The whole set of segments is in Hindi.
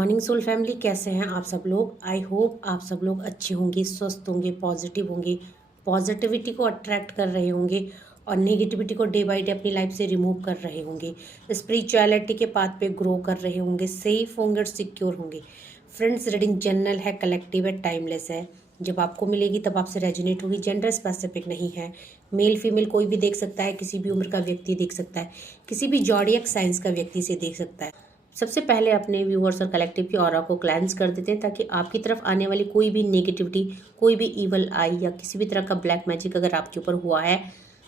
मॉर्निंग सोल फैमिली, कैसे हैं आप सब लोग। आई होप आप सब लोग अच्छे होंगे, स्वस्थ होंगे, पॉजिटिव होंगे, पॉजिटिविटी को अट्रैक्ट कर रहे होंगे और नेगेटिविटी को डे बाय डे अपनी लाइफ से रिमूव कर रहे होंगे, स्पिरिचुअलिटी के पाथ पे ग्रो कर रहे होंगे, सेफ होंगे और सिक्योर होंगे। फ्रेंड्स, रीडिंग जनरल है, कलेक्टिव है, टाइमलेस है। जब आपको मिलेगी तब आपसे रेजोनेट होगी। जेंडर स्पेसिफिक नहीं है, मेल फीमेल कोई भी देख सकता है, किसी भी उम्र का व्यक्ति देख सकता है, किसी भी जॉडियक साइंस का व्यक्ति से देख सकता है। सबसे पहले अपने व्यूअर्स और कलेक्टिव की ऑरा को क्लेंस कर देते हैं, ताकि आपकी तरफ आने वाली कोई भी नेगेटिविटी, कोई भी इवल आई या किसी भी तरह का ब्लैक मैजिक अगर आपके ऊपर हुआ है,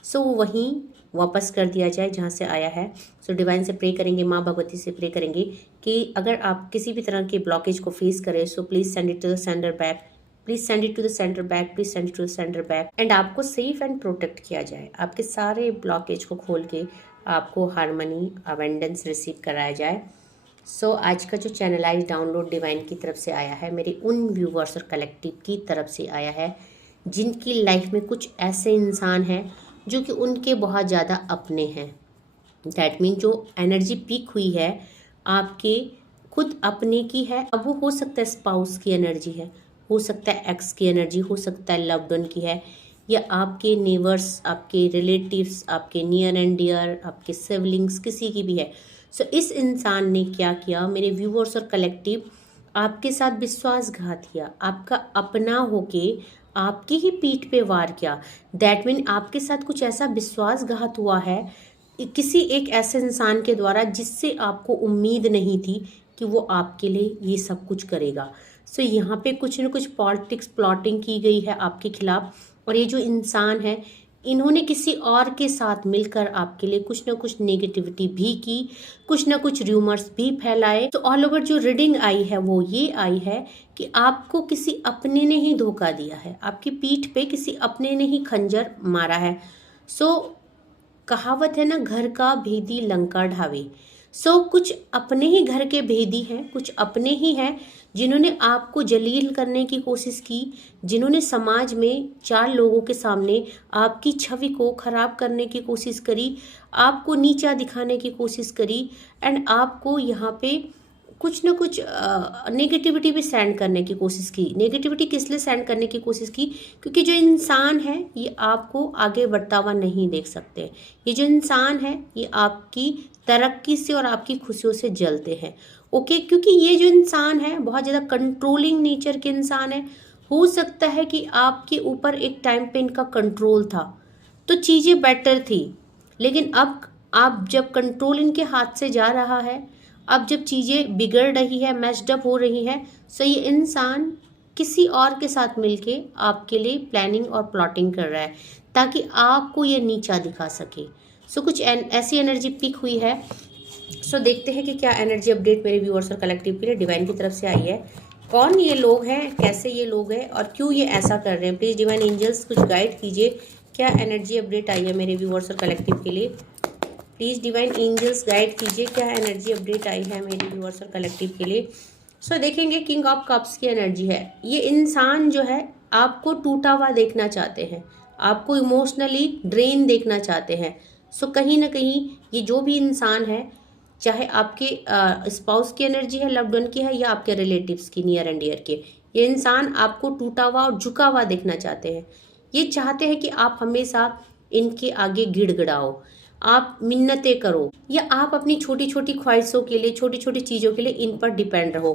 सो वो वहीं वापस कर दिया जाए जहाँ से आया है। सो डिवाइन से प्रे करेंगे, माँ भगवती से प्रे करेंगे कि अगर आप किसी भी तरह के ब्लॉकेज को फेस करें, so please send it to the centre back, please send it to the centre back, please send it to the centre back, and आपको सेफ एंड प्रोटेक्ट किया जाए। आपके सारे ब्लॉकेज को खोल के आपको हार्मनी, अवेंडेंस रिसीव कराया जाए। आज का जो चैनलाइज डाउनलोड डिवाइन की तरफ से आया है, मेरे उन व्यूवर्स और कलेक्टिव की तरफ से आया है जिनकी लाइफ में कुछ ऐसे इंसान हैं जो कि उनके बहुत ज़्यादा अपने हैं। दैट मीन जो एनर्जी पीक हुई है आपके खुद अपने की है। अब वो हो सकता है स्पाउस की एनर्जी है, हो सकता है एक्स की एनर्जी, हो सकता है लव्ड वन की है, या आपके नेबर्स, आपके रिलेटिव्स, आपके नियर एंड डियर, आपके सिबलिंग्स, किसी की भी है। इस इंसान ने क्या किया, मेरे व्यूअर्स और कलेक्टिव, आपके साथ विश्वासघात किया, आपका अपना होके आपकी ही पीठ पे वार किया। दैट मीन आपके साथ कुछ ऐसा विश्वासघात हुआ है किसी एक ऐसे इंसान के द्वारा जिससे आपको उम्मीद नहीं थी कि वो आपके लिए ये सब कुछ करेगा। यहाँ पे कुछ न कुछ पॉलिटिक्स प्लॉटिंग की गई है आपके खिलाफ, और ये जो इंसान है इन्होंने किसी और के साथ मिलकर आपके लिए कुछ ना कुछ नेगेटिविटी भी की, कुछ ना कुछ रूमर्स भी फैलाए। ऑल ओवर जो रीडिंग आई है वो ये आई है कि आपको किसी अपने ने ही धोखा दिया है, आपकी पीठ पे किसी अपने ने ही खंजर मारा है। कहावत है ना, घर का भेदी लंका ढावे। कुछ अपने ही घर के भेदी हैं, कुछ अपने ही हैं जिन्होंने आपको जलील करने की कोशिश की, जिन्होंने समाज में चार लोगों के सामने आपकी छवि को खराब करने की कोशिश करी, आपको नीचा दिखाने की कोशिश करी, एंड आपको यहाँ पे कुछ ना कुछ नेगेटिविटी भी सेंड करने की कोशिश की। नेगेटिविटी किस लिए सेंड करने की कोशिश की? क्योंकि जो इंसान है ये आपको आगे बढ़ता हुआ नहीं देख सकते। ये जो इंसान है ये आपकी तरक्की से और आपकी खुशियों से जलते हैं। ओके, क्योंकि ये जो इंसान है बहुत ज़्यादा कंट्रोलिंग नेचर के इंसान है। हो सकता है कि आपके ऊपर एक टाइम पे इनका कंट्रोल था तो चीज़ें बेटर थी, लेकिन अब आप जब कंट्रोल इनके हाथ से जा रहा है, अब जब चीज़ें बिगड़ रही है, मैस्डअप हो रही है, ये इंसान किसी और के साथ मिलके आपके लिए प्लानिंग और प्लॉटिंग कर रहा है ताकि आपको ये नीचा दिखा सके। कुछ ऐसी एनर्जी पिक हुई है। देखते हैं कि क्या एनर्जी अपडेट मेरे व्यूअर्स और कलेक्टिव के लिए डिवाइन की तरफ से आई है। कौन ये लोग हैं, कैसे ये लोग हैं और क्यों ये ऐसा कर रहे हैं। प्लीज़ डिवाइन एंजल्स कुछ गाइड कीजिए, क्या एनर्जी अपडेट आई है मेरे व्यूअर्स और कलेक्टिव के लिए। प्लीज़ डिवाइन एंजल्स गाइड कीजिए, क्या एनर्जी अपडेट आई है मेरे व्यूअर्स और कलेक्टिव के लिए। देखेंगे किंग ऑफ कप्स की एनर्जी है। ये इंसान जो है आपको टूटा हुआ देखना चाहते हैं, आपको इमोशनली ड्रेन देखना चाहते हैं। कहीं ना कहीं ये जो भी इंसान है, चाहे आपके स्पाउस की एनर्जी है, लव्ड वन की है, या आपके रिलेटिव्स की, नियर एंड डियर के, ये इंसान आपको टूटा हुआ और झुका हुआ देखना चाहते हैं। ये चाहते हैं कि आप हमेशा इनके आगे गिड़गिड़ाओ, आप मिन्नतें करो, या आप अपनी छोटी छोटी ख्वाहिशों के लिए, छोटी छोटी चीज़ों के लिए इन पर डिपेंड रहो।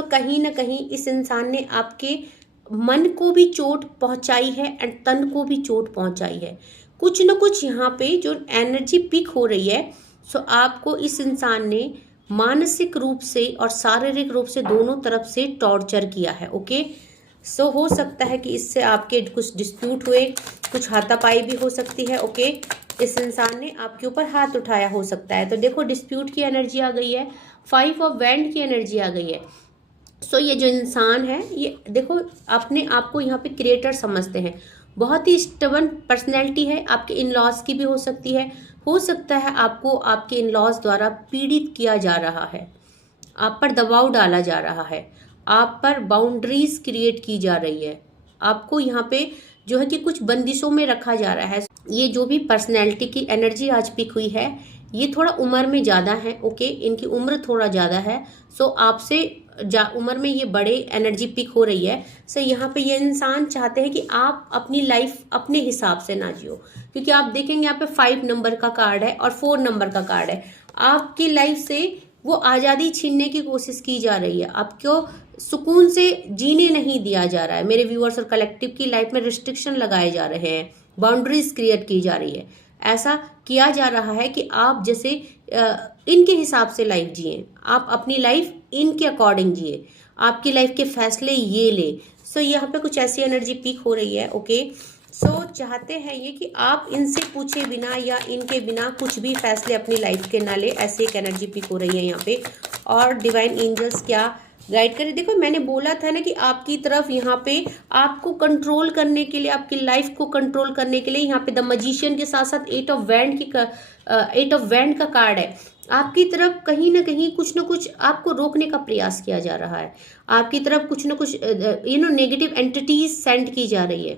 कहीं ना कहीं इस इंसान ने आपके मन को भी चोट पहुंचाई है एंड तन को भी चोट पहुंचाई है। कुछ न कुछ यहाँ पे जो एनर्जी पिक हो रही है, आपको इस इंसान ने मानसिक रूप से और शारीरिक रूप से दोनों तरफ से टॉर्चर किया है। ओके, हो सकता है कि इससे आपके कुछ डिस्प्यूट हुए, कुछ हाथापाई भी हो सकती है। ओके, इस इंसान ने आपके ऊपर हाथ उठाया हो सकता है। देखो, डिस्प्यूट की एनर्जी आ गई है, 5 ऑफ वैंड की एनर्जी आ गई है। ये जो इंसान है ये देखो अपने आप को यहाँ पे क्रिएटर समझते हैं, बहुत ही स्टबर्न पर्सनैलिटी है। आपके इन लॉज की भी हो सकती है, हो सकता है आपको आपके इन लॉज द्वारा पीड़ित किया जा रहा है, आप पर दबाव डाला जा रहा है, आप पर बाउंड्रीज क्रिएट की जा रही है, आपको यहाँ पे जो है कि कुछ बंदिशों में रखा जा रहा है। ये जो भी पर्सनैलिटी की एनर्जी आज पिक हुई है, ये थोड़ा उम्र में ज़्यादा है। ओके, इनकी उम्र थोड़ा ज़्यादा है। आपसे उम्र में ये बड़े एनर्जी पिक हो रही है। सो यहाँ पे ये इंसान चाहते हैं कि आप अपनी लाइफ अपने हिसाब से ना जियो, क्योंकि आप देखेंगे यहाँ पे 5 नंबर का कार्ड है और 4 नंबर का कार्ड है। आपकी लाइफ से वो आज़ादी छीनने की कोशिश की जा रही है, आपको सुकून से जीने नहीं दिया जा रहा है। मेरे व्यूअर्स और कलेक्टिव की लाइफ में रिस्ट्रिक्शन लगाए जा रहे हैं, बाउंड्रीज क्रिएट की जा रही है। ऐसा किया जा रहा है कि आप जैसे इनके हिसाब से लाइफ जिए, आप अपनी लाइफ इनके अकॉर्डिंग जिए, आपकी लाइफ के फैसले ये ले। सो यहाँ पे कुछ ऐसी एनर्जी पीक हो रही है। ओके, सो चाहते हैं ये कि आप इनसे पूछे बिना या इनके बिना कुछ भी फैसले अपनी लाइफ के ना ले, ऐसी एक एनर्जी पिक हो रही है यहाँ पे। और डिवाइन एंजल्स क्या गाइड करें, देखो मैंने बोला था ना कि आपकी तरफ यहाँ पे आपको कंट्रोल करने के लिए, आपकी लाइफ को कंट्रोल करने के लिए यहाँ पे द मैजिशियन के साथ साथ 8 ऑफ वैंड का कार्ड है। आपकी तरफ कहीं ना कहीं कुछ ना कुछ आपको रोकने का प्रयास किया जा रहा है, आपकी तरफ कुछ ना कुछ नेगेटिव एंटिटीज सेंड की जा रही है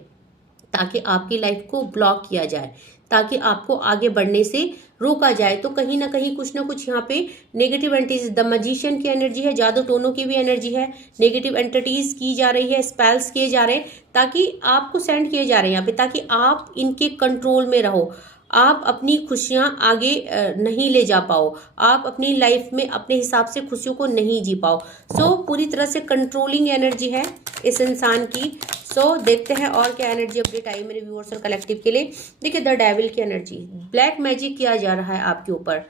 ताकि आपकी लाइफ को ब्लॉक किया जाए, ताकि आपको आगे बढ़ने से रोका जाए। तो कहीं ना कहीं कुछ ना कुछ यहाँ पे नेगेटिव एंटिटीज, द मैजिशियन की एनर्जी है, जादू टोनों की भी एनर्जी है, नेगेटिव एंटिटीज की जा रही है, स्पेल्स किए जा रहे हैं ताकि आपको सेंड किए जा रहे हैं यहाँ पे, ताकि आप इनके कंट्रोल में रहो, आप अपनी खुशियां आगे नहीं ले जा पाओ, आप अपनी लाइफ में अपने हिसाब से खुशियों को नहीं जी पाओ। सो पूरी तरह से कंट्रोलिंग एनर्जी है इस इंसान की। सो देखते हैं और क्या एनर्जी अपडेट आई मेरे व्यूअर्स और कलेक्टिव के लिए। देखिए द डेविल की एनर्जी, ब्लैक मैजिक किया जा रहा है आपके ऊपर,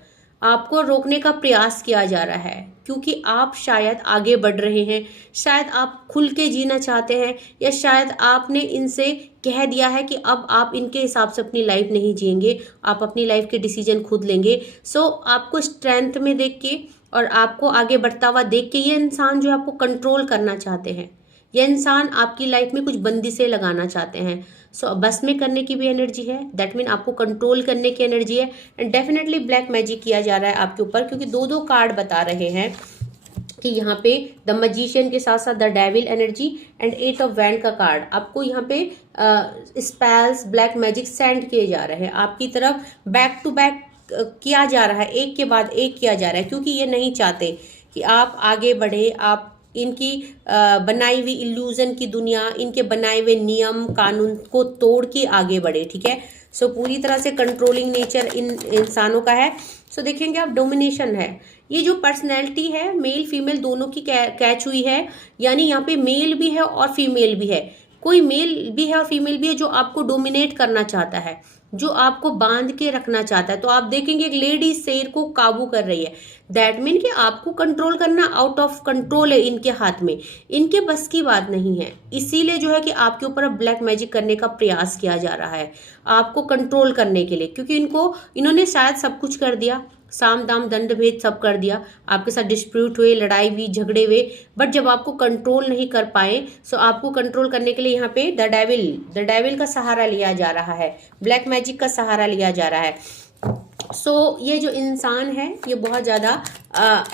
आपको रोकने का प्रयास किया जा रहा है क्योंकि आप शायद आगे बढ़ रहे हैं, शायद आप खुल के जीना चाहते हैं, या शायद आपने इनसे कह दिया है कि अब आप इनके हिसाब से अपनी लाइफ नहीं जिएंगे, आप अपनी लाइफ के डिसीजन खुद लेंगे। सो आपको स्ट्रेंथ में देख के और आपको आगे बढ़ता हुआ देख के ये इंसान जो आपको कंट्रोल करना चाहते हैं, ये इंसान आपकी लाइफ में कुछ बंदिशें लगाना चाहते हैं। सो बस में करने की भी एनर्जी है, दैट मीन आपको कंट्रोल करने की एनर्जी है। एंड डेफिनेटली ब्लैक मैजिक किया जा रहा है आपके ऊपर, क्योंकि दो दो कार्ड बता रहे हैं कि यहाँ पे द मैजिशियन के साथ साथ the devil energy and 8 of wand का कार्ड आपको यहाँ पे स्पेल्स, ब्लैक मैजिक सेंड किए जा रहे हैं आपकी तरफ, बैक टू बैक किया जा रहा है, एक के बाद एक किया जा रहा है, क्योंकि ये नहीं चाहते कि आप आगे बढ़े, आप इनकी बनाई हुई इल्यूजन की दुनिया, इनके बनाए हुए नियम कानून को तोड़ के आगे बढ़े। ठीक है, सो पूरी तरह से कंट्रोलिंग नेचर इन इंसानों का है। सो देखेंगे आप डोमिनेशन है, ये जो पर्सनैलिटी है मेल फीमेल दोनों की कैच हुई है, यानी यहाँ पे मेल भी है और फीमेल भी है, कोई मेल भी है और फीमेल भी है जो आपको डोमिनेट करना चाहता है, जो आपको बांध के रखना चाहता है। तो आप देखेंगे एक लेडी शेर को काबू कर रही है, दैट मीन कि आपको कंट्रोल करना आउट ऑफ कंट्रोल है इनके हाथ में, इनके बस की बात नहीं है। इसीलिए जो है कि आपके ऊपर अब ब्लैक मैजिक करने का प्रयास किया जा रहा है आपको कंट्रोल करने के लिए, क्योंकि इन्होंने शायद सब कुछ कर दिया, साम दाम दंड भेद सब कर दिया, आपके साथ डिस्प्यूट हुए, लड़ाई हुई, झगड़े हुए, बट जब आपको कंट्रोल नहीं कर पाए, सो आपको कंट्रोल करने के लिए यहाँ पे द डेविल का सहारा लिया जा रहा है, ब्लैक मैजिक का सहारा लिया जा रहा है। सो ये जो इंसान है ये बहुत ज़्यादा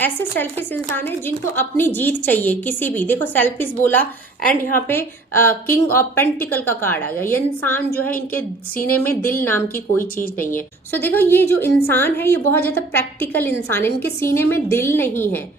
ऐसे सेल्फिश इंसान है जिनको अपनी जीत चाहिए किसी भी, देखो सेल्फिश बोला एंड यहाँ पे किंग ऑफ पेंटिकल का कार्ड आ गया। ये इंसान जो है इनके सीने में दिल नाम की कोई चीज़ नहीं है। सो देखो ये जो इंसान है ये बहुत ज़्यादा प्रैक्टिकल इंसान है, इनके सीने में दिल नहीं है,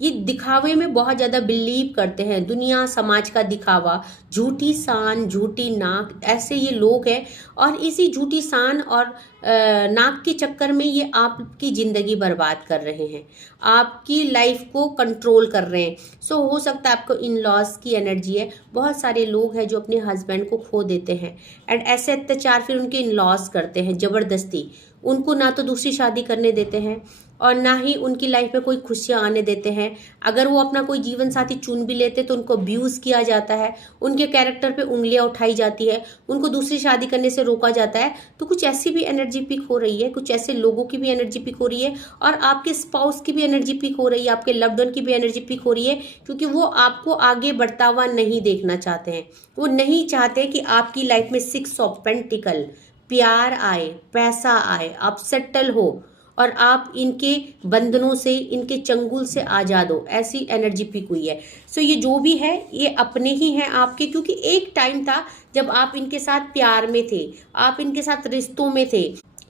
ये दिखावे में बहुत ज़्यादा बिलीव करते हैं, दुनिया समाज का दिखावा, झूठी शान झूठी नाक, ऐसे ये लोग हैं। और इसी झूठी शान और नाक के चक्कर में ये आपकी ज़िंदगी बर्बाद कर रहे हैं, आपकी लाइफ को कंट्रोल कर रहे हैं। सो हो सकता है आपको इन लॉस की एनर्जी है, बहुत सारे लोग हैं जो अपने हस्बैंड को खो देते हैं एंड ऐसे अत्याचार फिर उनके इन लॉस करते हैं ज़बरदस्ती, उनको ना तो दूसरी शादी करने देते हैं और ना ही उनकी लाइफ में कोई खुशियाँ आने देते हैं। अगर वो अपना कोई जीवन साथी चुन भी लेते तो उनको अब्यूज़ किया जाता है, उनके कैरेक्टर पे उंगलियां उठाई जाती है, उनको दूसरी शादी करने से रोका जाता है। तो कुछ ऐसी भी एनर्जी पिक हो रही है, कुछ ऐसे लोगों की भी एनर्जी पिक हो रही है और आपके स्पाउस की भी एनर्जी पिक हो रही है, आपके लव्ड वन की भी एनर्जी पिक हो रही है, क्योंकि वो आपको आगे बढ़ता हुआ नहीं देखना चाहते हैं। वो नहीं चाहते कि आपकी लाइफ में 6 ऑफ पेंटिकल प्यार आए, पैसा आए, आप सेटल हो और आप इनके बंधनों से, इनके चंगुल से आज़ाद हो, ऐसी एनर्जी पिक हुई है। सो ये जो भी है ये अपने ही हैं आपके, क्योंकि एक टाइम था जब आप इनके साथ प्यार में थे, आप इनके साथ रिश्तों में थे,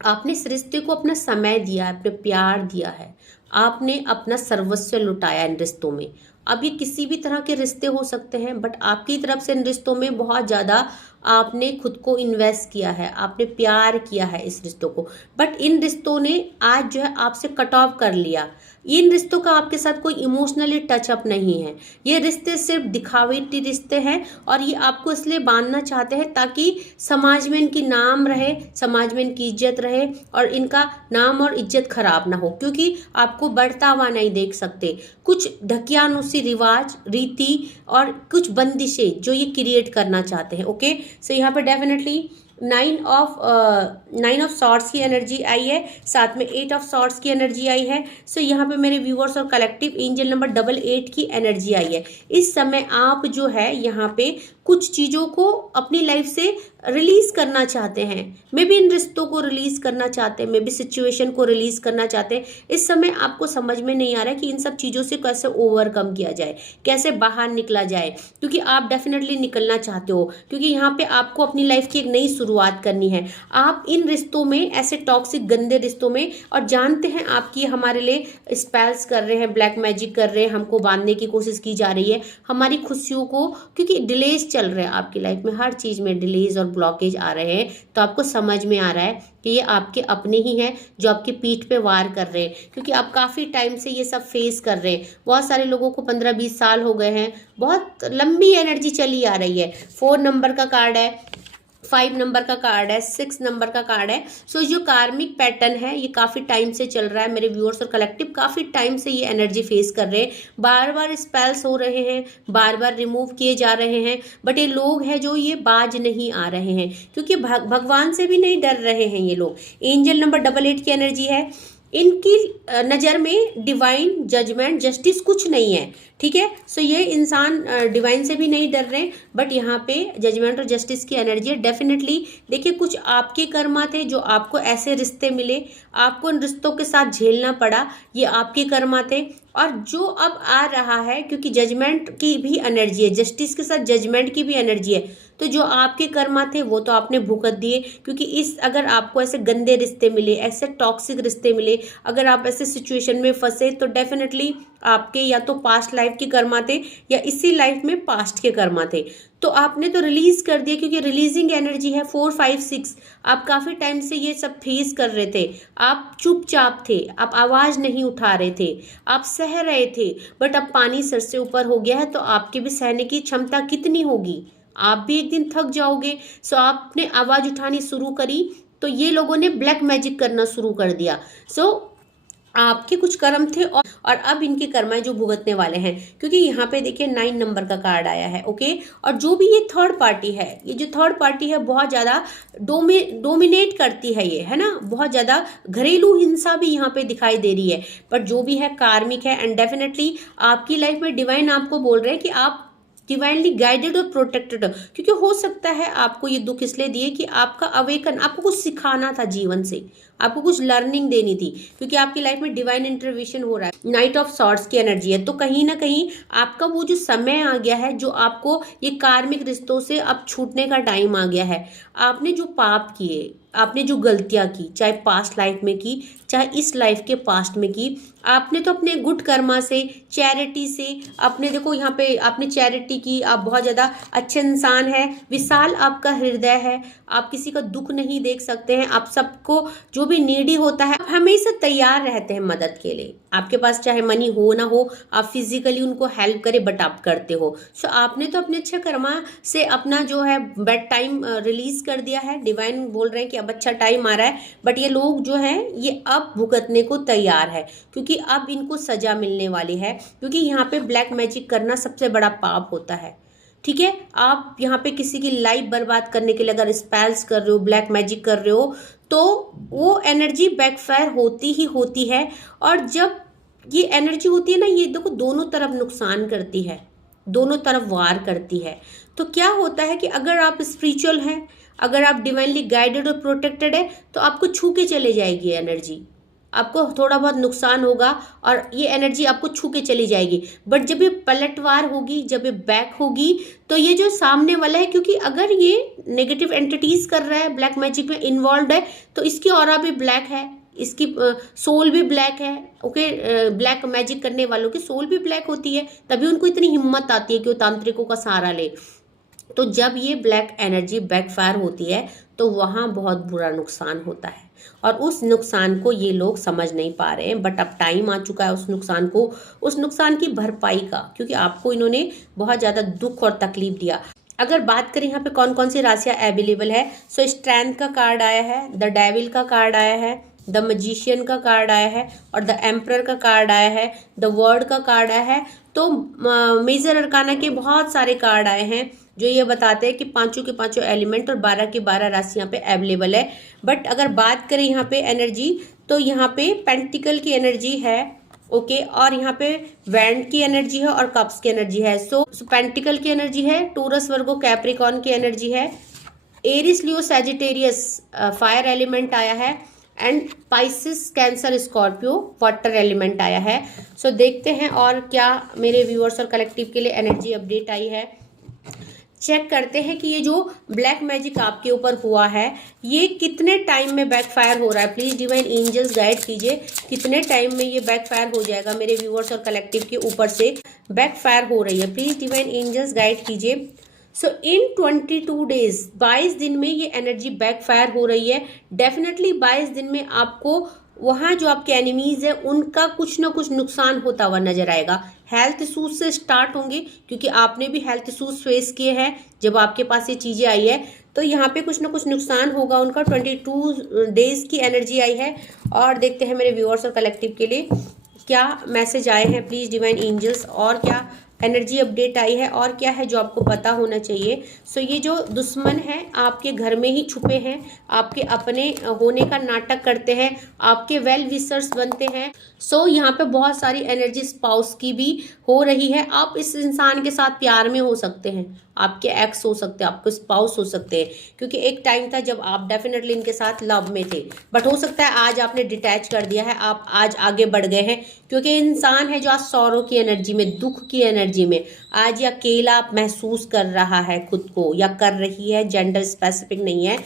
आपने इस रिश्ते को अपना समय दिया, अपने प्यार दिया है, आपने अपना सर्वस्व लुटाया इन रिश्तों में, अब ये किसी भी तरह के रिश्ते हो सकते हैं, बट आपकी तरफ से इन रिश्तों में बहुत ज़्यादा आपने खुद को इन्वेस्ट किया है, आपने प्यार किया है इस रिश्तों को, बट इन रिश्तों ने आज जो है आपसे कट ऑफ कर लिया। इन रिश्तों का आपके साथ कोई इमोशनली टचअप नहीं है। ये रिश्ते सिर्फ दिखावटी रिश्ते हैं और ये आपको इसलिए बांधना चाहते हैं ताकि समाज में इनकी नाम रहे, समाज में इनकी इज्जत रहे और इनका नाम और इज्जत खराब ना हो, क्योंकि आपको बढ़ता हुआ नहीं देख सकते। कुछ ढकियानुसी रिवाज, रीति और कुछ बंदिशें जो ये क्रिएट करना चाहते हैं। ओके, सो यहाँ पे डेफिनेटली 9 ऑफ सॉर्ड्स की एनर्जी आई है, साथ में 8 ऑफ सॉर्ड्स की एनर्जी आई है। सो यहाँ पे मेरे व्यूअर्स और कलेक्टिव एंजल नंबर 88 की एनर्जी आई है। इस समय आप जो है यहाँ पे कुछ चीज़ों को अपनी लाइफ से रिलीज करना चाहते हैं, मे बी इन रिश्तों को रिलीज करना चाहते हैं, मे बी सिचुएशन को रिलीज करना चाहते हैं। इस समय आपको समझ में नहीं आ रहा है कि इन सब चीज़ों से कैसे ओवरकम किया जाए, कैसे बाहर निकला जाए, क्योंकि आप डेफिनेटली निकलना चाहते हो, क्योंकि यहाँ पे आपको अपनी लाइफ की एक नई शुरुआत करनी है। आप इन रिश्तों में, ऐसे टॉक्सिक गंदे रिश्तों में, और जानते हैं आपकी हमारे लिए स्पेल्स कर रहे हैं, ब्लैक मैजिक कर रहे हैं, हमको बांधने की कोशिश की जा रही है, हमारी खुशियों को, क्योंकि डिलेज चल रहे हैं आपकी लाइफ में, हर चीज़ में डिलेज और ब्लॉकेज आ रहे हैं। तो आपको समझ में आ रहा है कि ये आपके अपने ही हैं जो आपकी पीठ पे वार कर रहे हैं, क्योंकि आप काफ़ी टाइम से ये सब फेस कर रहे हैं। बहुत सारे लोगों को 15-20 साल हो गए हैं, बहुत लंबी एनर्जी चली आ रही है। 4 नंबर का कार्ड है, 5 नंबर का कार्ड है, 6 नंबर का कार्ड है। सो जो कार्मिक पैटर्न है ये काफ़ी टाइम से चल रहा है। मेरे व्यूअर्स और कलेक्टिव काफ़ी टाइम से ये एनर्जी फेस कर रहे हैं, बार बार स्पेल्स हो रहे हैं, बार बार रिमूव किए जा रहे हैं, बट ये लोग हैं जो ये बाज नहीं आ रहे हैं, क्योंकि भगवान से भी नहीं डर रहे हैं ये लोग। एंजल नंबर 88 की एनर्जी है। इनकी नज़र में डिवाइन जजमेंट जस्टिस कुछ नहीं है, ठीक है। सो ये इंसान डिवाइन से भी नहीं डर रहे, बट यहाँ पे जजमेंट और जस्टिस की एनर्जी है। डेफिनेटली देखिए, कुछ आपके कर्मा थे जो आपको ऐसे रिश्ते मिले, आपको इन रिश्तों के साथ झेलना पड़ा, ये आपके कर्मा थे। और जो अब आ रहा है, क्योंकि जजमेंट की भी एनर्जी है, जस्टिस के साथ जजमेंट की भी एनर्जी है, तो जो आपके कर्मा थे वो तो आपने भुगत दिए, क्योंकि इस अगर आपको ऐसे गंदे रिश्ते मिले, ऐसे टॉक्सिक रिश्ते मिले, अगर आप ऐसे सिचुएशन में फंसे, तो डेफिनेटली आपके या तो पास्ट लाइफ के कर्मा थे या इसी लाइफ में पास्ट के कर्मा थे। तो आपने तो रिलीज कर दिया, क्योंकि रिलीजिंग एनर्जी है 4, 5, 6। आप काफ़ी टाइम से ये सब फेस कर रहे थे, आप चुपचाप थे, आप आवाज़ नहीं उठा रहे थे, आप सह रहे थे, बट अब पानी सर से ऊपर हो गया है, तो आपकी भी सहने की क्षमता कितनी होगी, आप भी एक दिन थक जाओगे। सो आपने आवाज़ उठानी शुरू करी, तो ये लोगों ने ब्लैक मैजिक करना शुरू कर दिया। सो आपके कुछ कर्म थे और अब इनके कर्म जो भुगतने वाले हैं, क्योंकि यहाँ पे देखिए 9 नंबर का कार्ड आया है। ओके, और जो भी ये थर्ड पार्टी है, ये जो थर्ड पार्टी है बहुत ज़्यादा डोमिनेट करती है, ये है ना, बहुत ज़्यादा घरेलू हिंसा भी यहाँ पे दिखाई दे रही है, पर जो भी है कार्मिक है। एंड डेफिनेटली आपकी लाइफ में डिवाइन आपको बोल रहे हैं कि आप डिवाइनली गाइडेड और प्रोटेक्टेड हो, क्योंकि हो सकता है आपको ये दुख इसलिए दिए कि आपका अवेकन, आपको कुछ सिखाना था जीवन से, आपको कुछ लर्निंग देनी थी, क्योंकि आपकी लाइफ में डिवाइन इंटरवेंशन हो रहा है। नाइट ऑफ सॉर्ड्स की एनर्जी है, तो कहीं ना कहीं आपका वो जो समय आ गया है, जो आपको ये कार्मिक रिश्तों से अब छूटने का टाइम आ गया है। आपने जो पाप किए, आपने जो गलतियां की, चाहे पास्ट लाइफ में की, चाहे इस लाइफ के पास्ट में की, आपने तो अपने गुड कर्मा से, चैरिटी से, अपने देखो यहाँ पे आपने चैरिटी की, आप बहुत ज़्यादा अच्छे इंसान हैं, विशाल आपका हृदय है, आप किसी का दुख नहीं देख सकते हैं, आप सबको जो भी नीडी होता है आप हमेशा तैयार रहते हैं मदद के लिए। आपके पास चाहे मनी हो ना हो, आप फिजिकली उनको हेल्प करें, बट आप करते हो। सो आपने तो अपने अच्छे कर्मा से अपना जो है बेड टाइम रिलीज कर दिया है। डिवाइन बोल रहे हैं कि अब अच्छा टाइम आ रहा है, बट ये लोग जो हैं ये अब भुगतने को तैयार है, क्योंकि अब इनको सजा मिलने वाली है, क्योंकि यहाँ पे ब्लैक मैजिक करना सबसे बड़ा पाप होता है, ठीक है। आप यहाँ पे किसी की लाइफ बर्बाद करने के लिए अगर स्पेल्स कर रहे हो, ब्लैक मैजिक कर रहे हो, तो वो एनर्जी बैकफायर होती ही होती है। और जब ये एनर्जी होती है ना, ये देखो दोनों तरफ नुकसान करती है, दोनों तरफ वार करती है। तो क्या होता है कि अगर आप स्पिरिचुअल हैं, अगर आप डिवाइनली गाइडेड और प्रोटेक्टेड है, तो आपको छू के चले जाएगी एनर्जी, आपको थोड़ा बहुत नुकसान होगा और ये एनर्जी आपको छू के चली जाएगी। बट जब ये पलटवार होगी, जब ये बैक होगी, तो ये जो सामने वाला है, क्योंकि अगर ये नेगेटिव एंटिटीज कर रहा है, ब्लैक मैजिक में इन्वॉल्व है, तो इसकी ऑरा भी ब्लैक है, इसकी सोल भी ब्लैक है। ओके, ब्लैक मैजिक करने वालों की सोल भी ब्लैक होती है, तभी उनको इतनी हिम्मत आती है कि वो तांत्रिकों का सहारा ले। तो जब ये ब्लैक एनर्जी बैकफायर होती है तो वहाँ बहुत बुरा नुकसान होता है, और उस नुकसान को ये लोग समझ नहीं पा रहे हैं। बट अब टाइम आ चुका है उस नुकसान की भरपाई का, क्योंकि आपको इन्होंने बहुत ज़्यादा दुख और तकलीफ दिया। अगर बात करें यहाँ पे कौन कौन सी राशियाँ अवेलेबल है, सो स्ट्रेंथ का कार्ड आया है, द डेविल का कार्ड आया है, द मैजिशियन का कार्ड आया है, और द एम्परर का कार्ड आया है, द वर्ड का कार्ड आया है। तो मेजर अरकाना के बहुत सारे कार्ड आए हैं जो ये बताते हैं कि पांचों के पांचों एलिमेंट और 12 के 12 राशि यहाँ पे अवेलेबल है। बट अगर बात करें यहाँ पे एनर्जी, तो यहाँ पे पेंटिकल की एनर्जी है, ओके, और यहाँ पे वैंड की एनर्जी है और कप्स की एनर्जी है। सो पेंटिकल की एनर्जी है, टोरस वर्गो कैप्रिकॉन की एनर्जी है, Aries Leo Sagittarius fire element आया है, and Pisces cancer Scorpio water element आया है। सो देखते हैं और क्या मेरे व्यूअर्स और कलेक्टिव के लिए एनर्जी अपडेट आई है। चेक करते हैं कि ये जो ब्लैक मैजिक आपके ऊपर हुआ है ये कितने टाइम में बैकफायर हो रहा है। प्लीज डिवाइन एंजल्स गाइड कीजिए कितने टाइम में ये बैकफायर हो जाएगा। मेरे व्यूअर्स और कलेक्टिव के ऊपर से बैकफायर हो रही है, प्लीज डिवाइन एंजल्स गाइड कीजिए। सो इन 22 डेज, 22 दिन में ये एनर्जी बैकफायर हो रही है। डेफिनेटली 22 दिन में आपको वहाँ जो आपके एनिमीज है उनका कुछ ना कुछ नुकसान होता हुआ नजर आएगा। हेल्थ इशूज से स्टार्ट होंगे, क्योंकि आपने भी हेल्थ इशूज फेस किए हैं जब आपके पास ये चीज़ें आई है। तो यहाँ पे कुछ ना कुछ नुकसान होगा उनका। 22 डेज की एनर्जी आई है, और देखते हैं मेरे व्यूअर्स और कलेक्टिव के लिए क्या मैसेज आए हैं प्लीज डिवाइन एंजल्स, और क्या एनर्जी अपडेट आई है, और क्या है जो आपको पता होना चाहिए। सो ये जो दुश्मन है आपके घर में ही छुपे हैं, आपके अपने होने का नाटक करते हैं, आपके वेल विशर्स बनते हैं। सो यहाँ पे बहुत सारी एनर्जी स्पाउस की भी हो रही है। आप इस इंसान के साथ प्यार में हो सकते हैं, आपके एक्स हो सकते हैं, आपके स्पाउस हो सकते हैं, क्योंकि एक टाइम था जब आप डेफिनेटली इनके साथ लव में थे। बट हो सकता है आज आपने डिटैच कर दिया है, आप आज आगे बढ़ गए हैं, क्योंकि इंसान है जो आज सौरों की एनर्जी में, दुख की एनर्जी में आज ये अकेला महसूस कर रहा है खुद को, या कर रही है, जेंडर स्पेसिफिक नहीं है।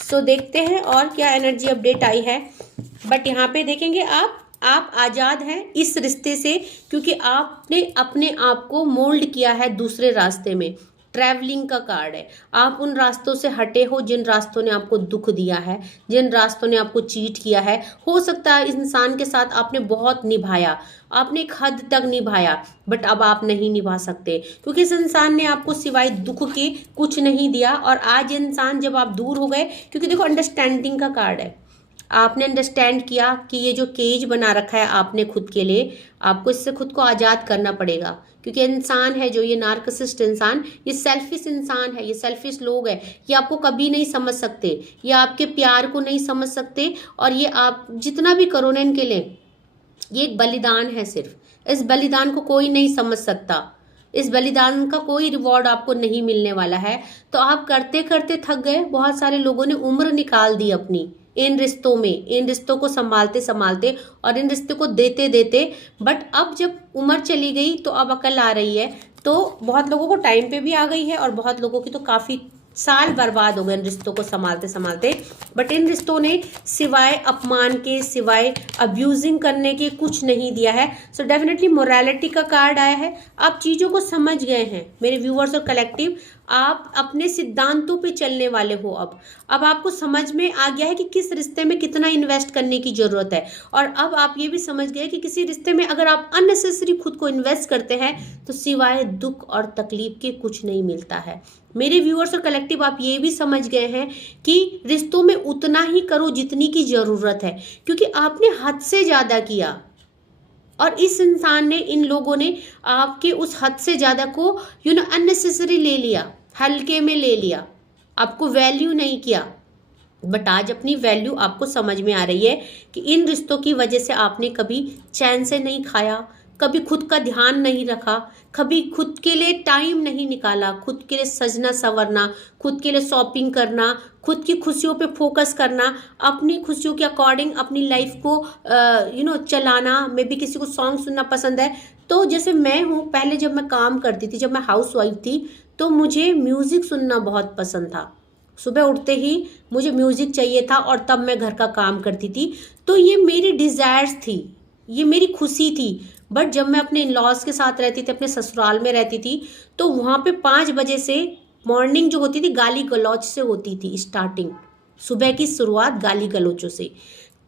सो देखते हैं और क्या एनर्जी अपडेट आई है। बट यहाँ पे देखेंगे आप आज़ाद हैं इस रिश्ते से, क्योंकि आपने अपने आप को मोल्ड किया है दूसरे रास्ते में। ट्रैवलिंग का कार्ड है, आप उन रास्तों से हटे हो जिन रास्तों ने आपको दुख दिया है, जिन रास्तों ने आपको चीट किया है। हो सकता है इस इंसान के साथ आपने बहुत निभाया, आपने एक हद तक निभाया, बट अब आप नहीं निभा सकते, क्योंकि इस इंसान ने आपको सिवाय दुख के कुछ नहीं दिया। और आज इंसान जब आप दूर हो गए, क्योंकि देखो अंडरस्टैंडिंग का कार्ड है, आपने अंडरस्टैंड किया कि ये जो केज बना रखा है आपने खुद के लिए, आपको इससे खुद को आज़ाद करना पड़ेगा। क्योंकि इंसान है जो ये नार्सिसिस्ट इंसान, ये सेल्फिश इंसान है, ये सेल्फिश लोग है, ये आपको कभी नहीं समझ सकते, ये आपके प्यार को नहीं समझ सकते। और ये आप जितना भी करो ना इनके लिए, ये एक बलिदान है सिर्फ। इस बलिदान को कोई नहीं समझ सकता, इस बलिदान का कोई रिवॉर्ड आपको नहीं मिलने वाला है। तो आप करते करते थक गए। बहुत सारे लोगों ने उम्र निकाल दी अपनी इन रिश्तों में, इन रिश्तों को संभालते संभालते और इन रिश्ते को देते देते। बट अब जब उम्र चली गई तो अब अकल आ रही है। तो बहुत लोगों को टाइम पे भी आ गई है, और बहुत लोगों की तो काफ़ी साल बर्बाद हो गए इन रिश्तों को संभालते संभालते। बट इन रिश्तों ने सिवाय अपमान के, सिवाय अब्यूजिंग करने के कुछ नहीं दिया है। सो डेफिनेटली मोरालिटी का कार्ड आया है। आप चीज़ों को समझ गए हैं मेरे व्यूअर्स और कलेक्टिव, आप अपने सिद्धांतों पे चलने वाले हो। अब आपको समझ में आ गया है कि किस रिश्ते में कितना इन्वेस्ट करने की ज़रूरत है। और अब आप ये भी समझ गए कि किसी रिश्ते में अगर आप अननेसेसरी खुद को इन्वेस्ट करते हैं तो सिवाय दुख और तकलीफ के कुछ नहीं मिलता है। मेरे व्यूअर्स और कलेक्टिव, आप ये भी समझ गए हैं कि रिश्तों में उतना ही करो जितनी की ज़रूरत है, क्योंकि आपने हद से ज़्यादा किया और इस इंसान ने, इन लोगों ने आपके उस हद से ज़्यादा को अननेसेसरी ले लिया, हल्के में ले लिया, आपको वैल्यू नहीं किया। बट आज अपनी वैल्यू आपको समझ में आ रही है कि इन रिश्तों की वजह से आपने कभी चैन से नहीं खाया, कभी खुद का ध्यान नहीं रखा, कभी खुद के लिए टाइम नहीं निकाला, खुद के लिए सजना संवरना, खुद के लिए शॉपिंग करना, खुद की खुशियों पे फोकस करना, अपनी खुशियों के अकॉर्डिंग अपनी लाइफ को चलाना। मे भी किसी को सॉन्ग सुनना पसंद है, तो जैसे मैं हूँ, पहले जब मैं काम करती थी, जब मैं हाउस वाइफ थी, तो मुझे म्यूज़िक सुनना बहुत पसंद था। सुबह उठते ही मुझे म्यूजिक चाहिए था और तब मैं घर का काम करती थी। तो ये मेरी डिजायर्स थी, ये मेरी खुशी थी। बट जब मैं अपने इन लॉज के साथ रहती थी, अपने ससुराल में रहती थी, तो वहाँ पे 5 बजे से मॉर्निंग जो होती थी गाली गलौज से होती थी स्टार्टिंग, सुबह की शुरुआत गाली गलौचों से।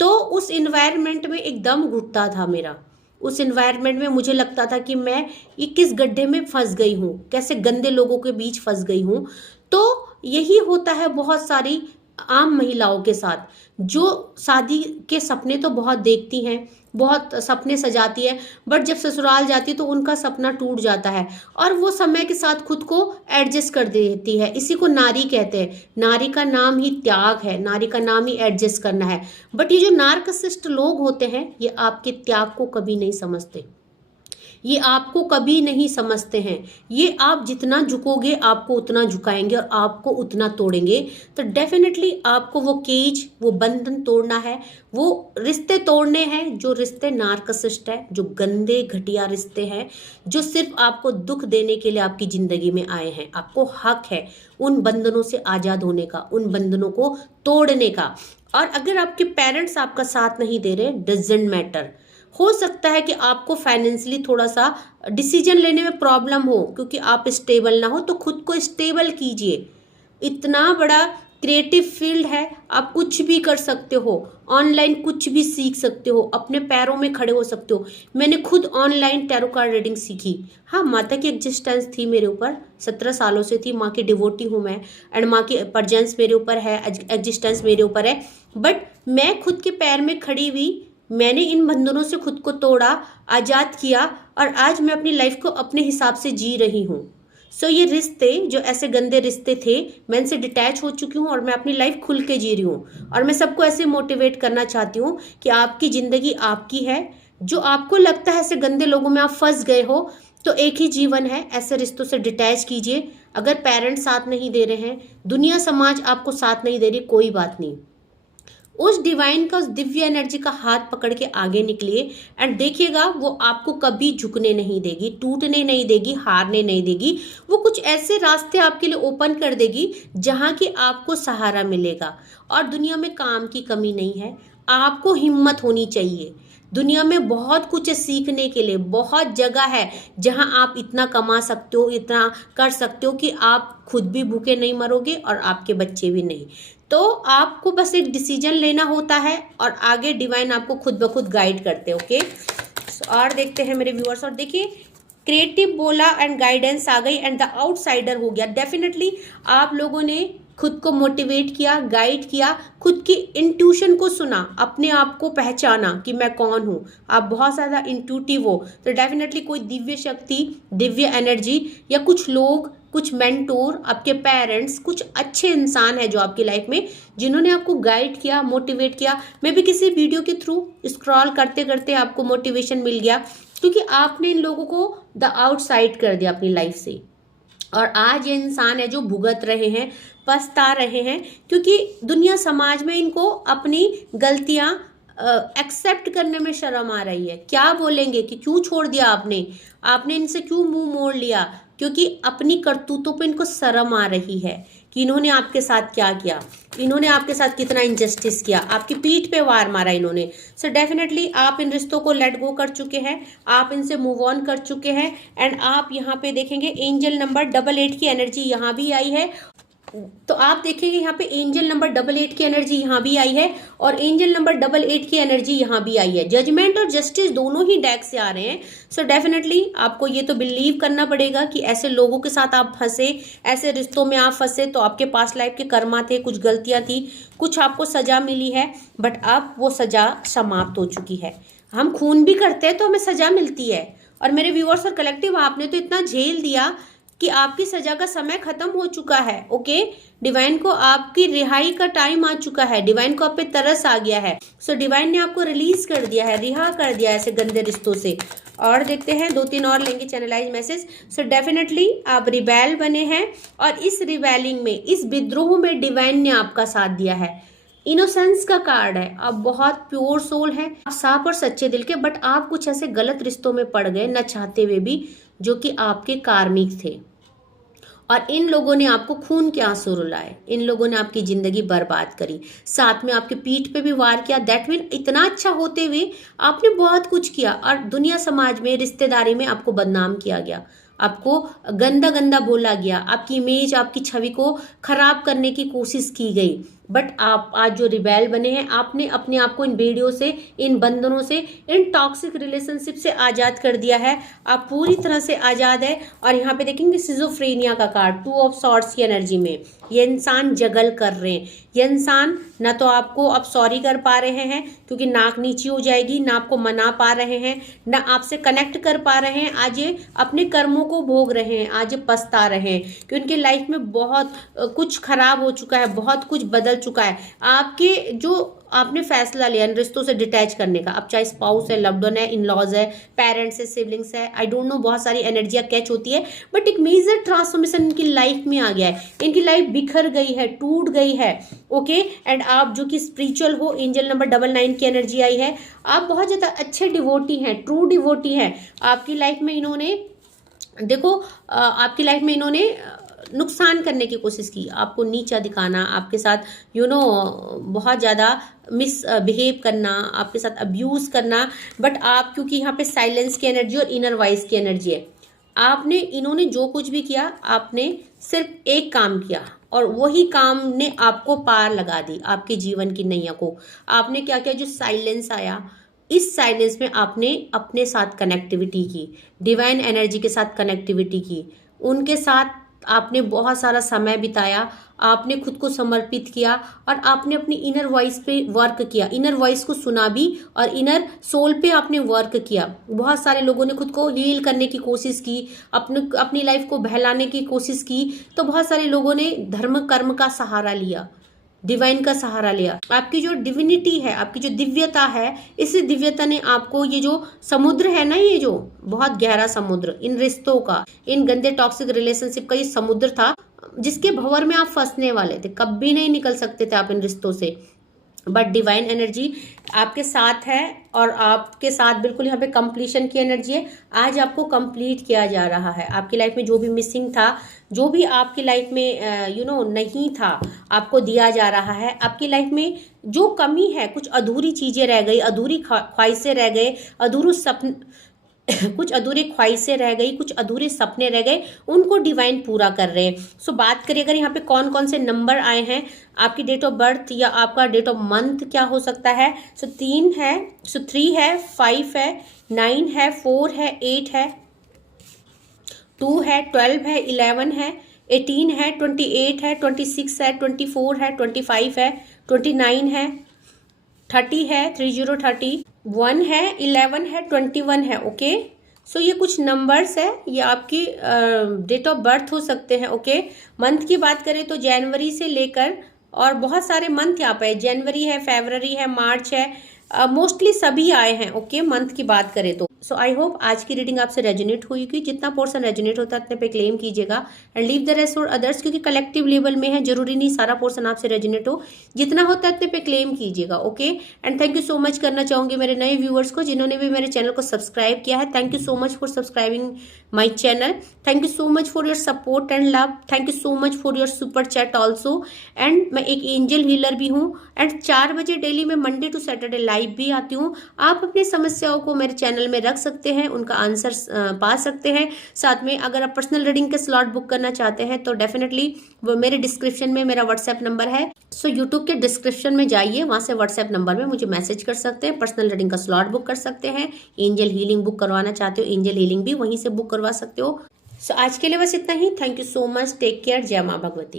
तो उस इन्वायरमेंट में एकदम घुटता था मेरा। उस इन्वायरमेंट में मुझे लगता था कि मैं ये किस गड्ढे में फंस गई हूँ, कैसे गंदे लोगों के बीच फंस गई हूँ। तो यही होता है बहुत सारी आम महिलाओं के साथ, जो शादी के सपने तो बहुत देखती हैं, बहुत सपने सजाती है, बट जब ससुराल जाती है तो उनका सपना टूट जाता है और वो समय के साथ खुद को एडजस्ट कर देती है। इसी को नारी कहते हैं। नारी का नाम ही त्याग है, नारी का नाम ही एडजस्ट करना है। बट ये जो नार्सिसिस्ट लोग होते हैं, ये आपके त्याग को कभी नहीं समझते, ये आपको कभी नहीं समझते हैं। ये आप जितना झुकोगे आपको उतना झुकाएंगे और आपको उतना तोड़ेंगे। तो डेफिनेटली आपको वो केज, वो बंधन तोड़ना है, वो रिश्ते तोड़ने हैं जो रिश्ते नार्सिसिस्ट है, जो गंदे घटिया रिश्ते हैं, जो सिर्फ आपको दुख देने के लिए आपकी जिंदगी में आए हैं। आपको हक है उन बंधनों से आजाद होने का, उन बंधनों को तोड़ने का। और अगर आपके पेरेंट्स आपका साथ नहीं दे रहे, डजंट मैटर। हो सकता है कि आपको फाइनेंशियली थोड़ा सा डिसीजन लेने में प्रॉब्लम हो क्योंकि आप स्टेबल ना हो, तो खुद को स्टेबल कीजिए। इतना बड़ा क्रिएटिव फील्ड है, आप कुछ भी कर सकते हो, ऑनलाइन कुछ भी सीख सकते हो, अपने पैरों में खड़े हो सकते हो। मैंने खुद ऑनलाइन टैरो कार्ड रीडिंग सीखी। हाँ, माता की एग्जिस्टेंस थी मेरे ऊपर, 17 सालों से थी। माँ की डिवोटी हूँ मैं, एंड माँ की प्रजेंस मेरे ऊपर है, एग्जिस्टेंस मेरे ऊपर है। बट मैं खुद के पैर में खड़ी हुई, मैंने इन बंधनों से खुद को तोड़ा, आज़ाद किया, और आज मैं अपनी लाइफ को अपने हिसाब से जी रही हूँ। सो ये रिश्ते जो ऐसे गंदे रिश्ते थे, मैं इनसे डिटैच हो चुकी हूँ और मैं अपनी लाइफ खुल के जी रही हूँ। और मैं सबको ऐसे मोटिवेट करना चाहती हूँ कि आपकी ज़िंदगी आपकी है। जो आपको लगता है ऐसे गंदे लोगों में आप फंस गए हो, तो एक ही जीवन है, ऐसे रिश्तों से डिटैच कीजिए। अगर पेरेंट्स साथ नहीं दे रहे हैं, दुनिया समाज आपको साथ नहीं दे रही, कोई बात नहीं, उस डिवाइन का, उस दिव्य एनर्जी का हाथ पकड़ के आगे निकलिए एंड देखिएगा वो आपको कभी झुकने नहीं देगी, टूटने नहीं देगी, हारने नहीं देगी। वो कुछ ऐसे रास्ते आपके लिए ओपन कर देगी जहां कि आपको सहारा मिलेगा। और दुनिया में काम की कमी नहीं है, आपको हिम्मत होनी चाहिए। दुनिया में बहुत कुछ है सीखने के लिए, बहुत जगह है जहां आप इतना कमा सकते हो, इतना कर सकते हो कि आप खुद भी भूखे नहीं मरोगे और आपके बच्चे भी नहीं। तो आपको बस एक डिसीजन लेना होता है और आगे डिवाइन आपको खुद ब खुद गाइड करते हैं। ओके, और देखते हैं मेरे व्यूअर्स। और देखिए, क्रिएटिव बोला एंड गाइडेंस आ गई एंड द आउटसाइडर हो गया। डेफिनेटली आप लोगों ने खुद को मोटिवेट किया, गाइड किया, खुद की इंट्यूशन को सुना, अपने आप को पहचाना कि मैं कौन हूँ। आप बहुत ज़्यादा इंट्यूटिव हो, तो डेफिनेटली कोई दिव्य शक्ति, दिव्य एनर्जी, या कुछ लोग, कुछ मेंटोर, आपके पेरेंट्स, कुछ अच्छे इंसान है जो आपकी लाइफ में, जिन्होंने आपको गाइड किया, मोटिवेट किया। मैं भी किसी वीडियो के थ्रू स्क्रॉल करते करते आपको मोटिवेशन मिल गया, क्योंकि आपने इन लोगों को द आउटसाइड कर दिया अपनी लाइफ से। और आज ये इंसान है जो भुगत रहे हैं, पछता रहे हैं, क्योंकि दुनिया समाज में इनको अपनी गलतियां एक्सेप्ट करने में शर्म आ रही है। क्या बोलेंगे कि क्यों छोड़ दिया आपने इनसे क्यों मुंह मोड़ लिया, क्योंकि अपनी करतूतों पे इनको शर्म आ रही है कि इन्होंने आपके साथ क्या किया, इन्होंने आपके साथ कितना इनजस्टिस किया, आपकी पीठ पे वार मारा इन्होंने। सो डेफिनेटली आप इन रिश्तों को लेट गो कर चुके हैं, आप इनसे मूव ऑन कर चुके हैं। एंड आप यहाँ पे देखेंगे एंजल नंबर 88 की एनर्जी यहाँ भी आई है। तो आप देखेंगे यहाँ पे एंजल नंबर 88 की एनर्जी यहाँ भी आई है और एंजल नंबर 88 की एनर्जी यहाँ भी आई है। जजमेंट और जस्टिस दोनों ही डेक से आ रहे हैं। सो डेफिनेटली आपको ये तो बिलीव करना पड़ेगा कि ऐसे लोगों के साथ आप फंसे, ऐसे रिश्तों में आप फंसे, तो आपके पास लाइफ के कर्मा थे, कुछ गलतियां थी, कुछ आपको सजा मिली है, बट अब वो सजा समाप्त हो चुकी है। हम खून भी करते हैं तो हमें सजा मिलती है। और मेरे व्यूअर्स और कलेक्टिव, आपने तो इतना झेल दिया कि आपकी सजा का समय खत्म हो चुका है। ओके, डिवाइन को आपकी रिहाई का टाइम आ चुका है, डिवाइन को आप पे तरस आ गया है। सो डिवाइन ने आपको रिलीज कर दिया है, रिहा कर दिया है ऐसे गंदे रिश्तों से। और देखते हैं 2-3 और लेंगे चैनलाइज मैसेज। सो डेफिनेटली आप रिबेल बने हैं और इस रिबेलिंग में, इस विद्रोह में डिवाइन ने आपका साथ दिया है। इनोसेंस का कार्ड है, आप बहुत प्योर सोल हैं, आप साफ और सच्चे दिल के, बट आप कुछ ऐसे गलत रिश्तों में पड़ गए न चाहते हुए भी, जो कि आपके कार्मिक थे। और इन लोगों ने आपको खून के आंसू रुलाए, इन लोगों ने आपकी जिंदगी बर्बाद करी, साथ में आपके पीठ पे भी वार किया। दैट मीन इतना अच्छा होते हुए आपने बहुत कुछ किया और दुनिया समाज में रिश्तेदारी में आपको बदनाम किया गया, आपको गंदा गंदा बोला गया, आपकी इमेज आपकी छवि को खराब करने की कोशिश की गई। बट आप आज जो रिबेल बने हैं, आपने अपने आप को इन बेड़ियों से, इन बंधनों से, इन टॉक्सिक रिलेशनशिप से आज़ाद कर दिया है। आप पूरी तरह से आज़ाद है। और यहाँ पे देखेंगे सिजोफ्रेनिया का कार्ड, 2 ऑफ सॉर्ड्स की एनर्जी में ये इंसान जगल कर रहे हैं। ये इंसान ना तो आपको अब सॉरी कर पा रहे हैं क्योंकि नाक नीची हो जाएगी, ना आपको मना पा रहे हैं, ना आपसे कनेक्ट कर पा रहे हैं। आज ये अपने कर्मों को भोग रहे हैं, आज ये पछता रहे हैं कि उनकी लाइफ में बहुत कुछ खराब हो चुका है, बहुत कुछ बदल चुका है। आपके जो आपने फैसला लिया इन रिश्तों से डिटैच करने का, अब चाहे स्पाउस है, लव्ड वन है, इन लॉज है, पेरेंट्स है, सिबलिंग्स है, आई डोंट नो, बहुत सारी एनर्जियां कैच होती है। बट एक मेजर ट्रांसफॉर्मेशन इनकी लाइफ में आ गया है, इनकी लाइफ बिखर गई है, टूट गई है। ओके एंड आप जो कि स्पिरिचुअल हो, एंजल नंबर 99 की एनर्जी आई है। आप बहुत ज्यादा अच्छे डिवोटी हैं, ट्रू डिवोटी हैं। आपकी लाइफ में इन्होंने देखो, आपकी लाइफ में इन्होंने नुकसान करने की कोशिश की, आपको नीचा दिखाना, आपके साथ बहुत ज़्यादा मिसबिहेव करना, आपके साथ अब्यूज़ करना। बट आप क्योंकि यहाँ पे साइलेंस की एनर्जी और इनर वॉइस की एनर्जी है, इन्होंने जो कुछ भी किया, आपने सिर्फ एक काम किया और वही काम ने आपको पार लगा दी, आपके जीवन की नैया को। आपने क्या किया, जो साइलेंस आया, इस साइलेंस में आपने अपने साथ कनेक्टिविटी की, डिवाइन एनर्जी के साथ कनेक्टिविटी की, उनके साथ आपने बहुत सारा समय बिताया, आपने खुद को समर्पित किया और आपने अपनी इनर वॉइस पे वर्क किया, इनर वॉइस को सुना भी और इनर सोल पे आपने वर्क किया। बहुत सारे लोगों ने खुद को हील करने की कोशिश की, अपनी लाइफ को बहलाने की कोशिश की, तो बहुत सारे लोगों ने धर्म कर्म का सहारा लिया, डिवाइन का सहारा लिया। आपकी जो डिविनिटी है, आपकी जो दिव्यता है, इस दिव्यता ने आपको, ये जो समुद्र है ना, ये जो बहुत गहरा समुद्र इन रिश्तों का, इन गंदे टॉक्सिक रिलेशनशिप का ये समुद्र था जिसके भंवर में आप फंसने वाले थे, कभी नहीं निकल सकते थे आप इन रिश्तों से। बट डिवाइन एनर्जी आपके साथ है और आपके साथ बिल्कुल यहाँ पे कंप्लीशन की एनर्जी है। आज आपको कंप्लीट किया जा रहा है। आपकी लाइफ में जो भी मिसिंग था, जो भी आपकी लाइफ में नहीं था, आपको दिया जा रहा है। आपकी लाइफ में जो कमी है, कुछ अधूरी चीजें रह गई, अधूरी ख्वाहिशें रह गए, अधूरे सपने कुछ अधूरी ख्वाहिशें रह गई, कुछ अधूरे सपने रह गए, उनको डिवाइन पूरा कर रहे हैं। सो बात करिए अगर यहाँ पे कौन कौन से नंबर आए हैं, आपकी डेट ऑफ बर्थ या आपका डेट ऑफ मंथ क्या हो सकता है। 3 है, 3 है, 5 है, 9 है, 4 है, 8 है, 2 है, 12 है, 11 है, 18 है, 28 है, 26 है, 24 है, 25 है, 29 है, 30 है, 30, 1 है, 11 है, 21 है। ओके सो ये कुछ नंबर्स है, ये आपकी डेट ऑफ बर्थ हो सकते हैं। ओके मंथ की बात करें तो जनवरी से लेकर और बहुत सारे मंथ यहाँ पे, जनवरी है, फरवरी है, मार्च है, मोस्टली सभी आए हैं। ओके मंथ की बात करें तो सो आई होप आज की रीडिंग आपसे रेजोनेट हुई कि जितना पोर्शन रेजोनेट होता है उतने पे क्लेम कीजिएगा and leave the rest for others, क्योंकि कलेक्टिव लेवल में है, जरूरी नहीं सारा पोर्शन आपसे रेजोनेट हो, जितना होता है उतने पे क्लेम कीजिएगा। Okay and thank you so much करना चाहूंगी मेरे नए व्यूअर्स को जिन्होंने भी मेरे चैनल को सब्सक्राइब किया है। Thank you so much for subscribing my channel, thank you so much for your support and love, thank you so much for your super chat also. And मैं एक एंजल हीलर भी हूँ एंड 4 बजे डेली में मंडे टू सैटरडे लाइव भी आती हूँ। आप अपनी समस्याओं को मेरे चैनल में रख सकते हैं, उनका आंसर पा सकते हैं। साथ में अगर आप पर्सनल रीडिंग के स्लॉट बुक करना चाहते हैं तो डेफिनेटली वो मेरे डिस्क्रिप्शन में मेरा व्हाट्सएप नंबर है। सो यूट्यूब के डिस्क्रिप्शन में जाइए, वहां से व्हाट्सएप नंबर में मुझे मैसेज कर सकते हैं, पर्सनल रीडिंग का स्लॉट बुक कर सकते हैं। एंजल हीलिंग बुक करवाना चाहते हो, एंजल हीलिंग भी वहीं से बुक करवा सकते हो। सो आज के लिए बस इतना ही। Thank you so much, take care, जय माँ भगवती।